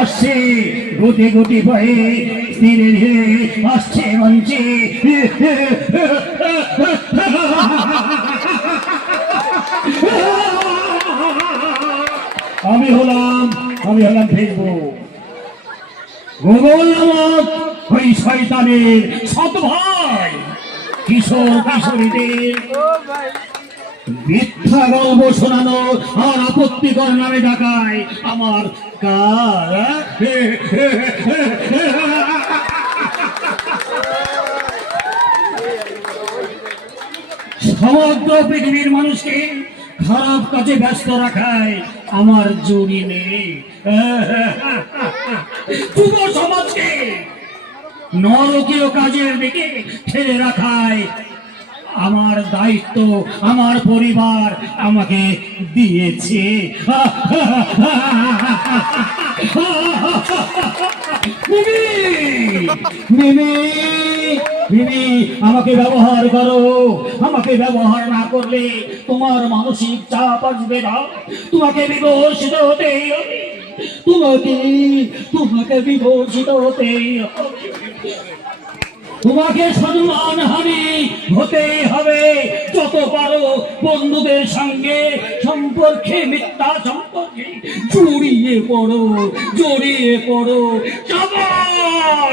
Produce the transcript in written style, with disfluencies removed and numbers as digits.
আসছে গুটি গুটি পায়ে ধীরে ধীরে আসছে মঞ্চে। আমি হলাম ফেসবুক। গুগল নামক ওই শয়তানের সৎ ভাই কিশোর কিশোরীদের মিথ্যা গল্প শোনানো আর আপত্তিকর নামে ডাকায় আমার কার। সমগ্র পৃথিবীর মানুষকে খারাপ কাজে ব্যস্ত রাখায় আমার জুড়ি নেই। যুব সমাজকে নরকীয় কাজের দিকে ঠেলে রাখায় আমার দায়িত্ব আমার পরিবার আমাকে দিয়েছে। আমাকে ব্যবহার করো, আমাকে ব্যবহার না করলে তোমার মানসিক চাপ আসবে না। তোমাকে বিভূষিত হতে হবে, তোমাকে বিভূষিত হতে হবে, তোমাকে সম্মানহানি হতে হবে। যত পারো বন্ধুদের সঙ্গে সম্পর্কে মিথ্যা সম্পর্কে জড়িয়ে পড়ো। যাবার